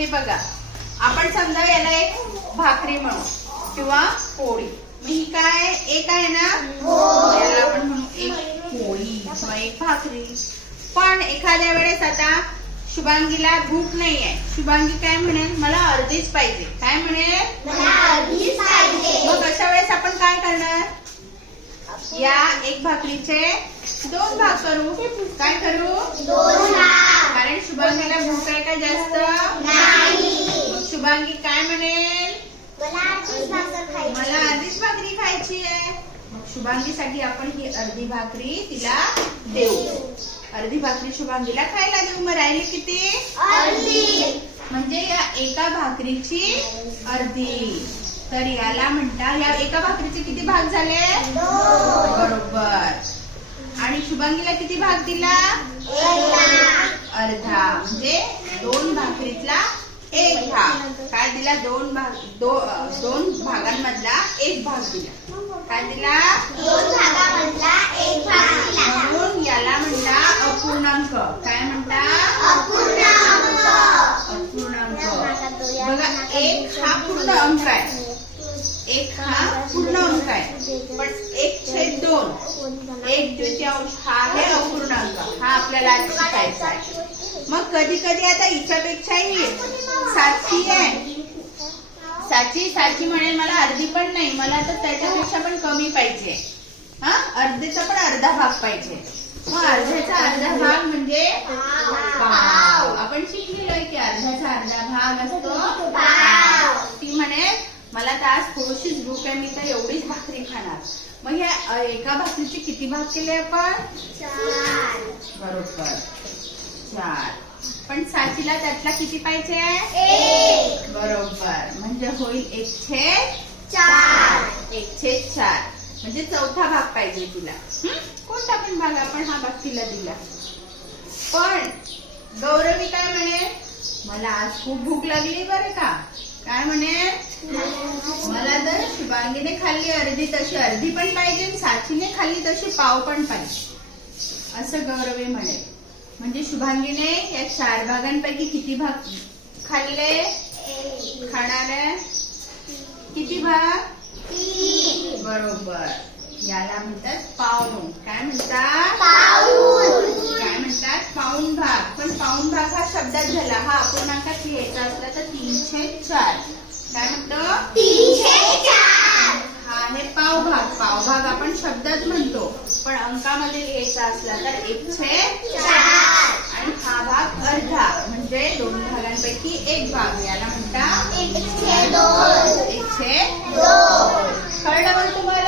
हे बघा. आपण समजा याला एक भाकरी म्हणू किंवा पोळी. ही काय एक आहे ना? याला आपण म्हणू एक पोळी किंवा एक भाकरी. पण एखाद्या वेळेस आता शुभांगीला भूक नाहीये. शुभांगी काय म्हणेल? मला अर्धीच पाहिजे. काय म्हणेल? मग अशा वेळेस आपण काय करणार? या एक भाकरीचे दोन भाग करू. काय करू? कारण शुभांगीला भूक आहे का जास्त? शुभांगी काय म्हणेल? मला अर्धीच भाकरी खायची. आहे. मग शुभांगीसाठी आपण ही अर्धी भाकरी तिला देऊ. अर्धी भाकरी शुभांगीला खायला देऊ. मग राहिली किती? म्हणजे या एका भाकरीची अर्धी. तर याला म्हणता या एका भाकरीचे किती भाग झाले? बरोबर. आणि शुभांगीला किती भाग दिला? अर्धा. म्हणजे दोन भाकरीतला एक भाग काय दिला दोन भाग दो दोन भागांमधला एक भाग दिला. काय दिला म्हणून याला म्हणता अपूर्णांक. काय म्हणता? अपूर्णांक. बघा एक हा पूर्ण अंक आहे. एक हा पूर्ण अंक आहे. पण एक छेद दोन. एक द्वितीयांश हा आहे अपूर्णांक. हा आपल्याला शिकायचा आहे. मग कधी कधी आता हिच्यापेक्षाही सातशी आहे. साची साची म्हणेल मला अर्धी पण नाही मला तर त्याच्यापेक्षा पण कमी पाहिजे. हा? अर्धेचा पण अर्धा भाग पाहिजे. मग अर्ध्याचा अर्धा भाग म्हणजे आपण शिकलेलो आहे की अर्ध्याचा अर्धा भाग असतो ती म्हणे मला तर आज थोडीशीच भूक आहे मी तर एवढीच भाकरी खाणार. मग या अ, एका भाकरीचे किती भाग केले आपण? बरोबर. चार. पण साचीला त्यातला किती पाहिजे? बरोबर. म्हणजे होईल एक छेद एक छेद चार. म्हणजे चौथा भाग पाहिजे तिला? कोणता पण भाग आपण हा भाग तिला दिला. पण गौरवी काय म्हणे? मला आज खूप भूक लागली बरं का. काय म्हणे? मला तर शुभांगीने खाल्ली अर्धी तशी. अर्धी पण पाहिजे साचीने खाल्ली तशी पाव पण पाहिजे. असं गौरवी म्हणे. म्हणजे शुभांगीने या चार भागांपैकी किती भाग खाल्ले? खाणार? किती भाग? बरोबर. याला म्हणतात पाऊन. काय म्हणतात? काय म्हणतात? पाऊन भाग. पण पाऊन भाग हा शब्दात झाला. हा अपूर्णांकात लिहायचा असला तर तीनशे चार. काय म्हणतो? हा आहे पाव भाग. पाव भाग आपण शब्दात म्हणतो. पण अंकामध्ये लिहायचा असला तर एकशे म्हणजे दोन भागांपैकी एक भाग याला म्हणता एकशे दोन. एकशे दोन. कळलं मग तुम्हाला